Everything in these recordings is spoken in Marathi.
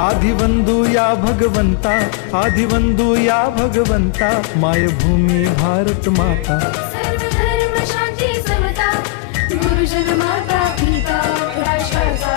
आधिवंदू या भगवंता आधिवंदू या भगवंता मायभूमी भारत माता। सर्व धर्म शांती समता गुरुजन माता पिता राष्ट्राचा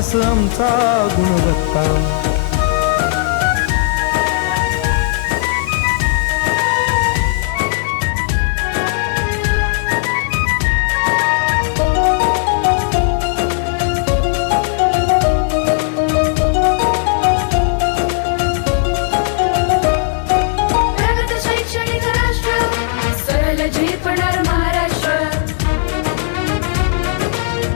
असं आमचा गुणवत्ता.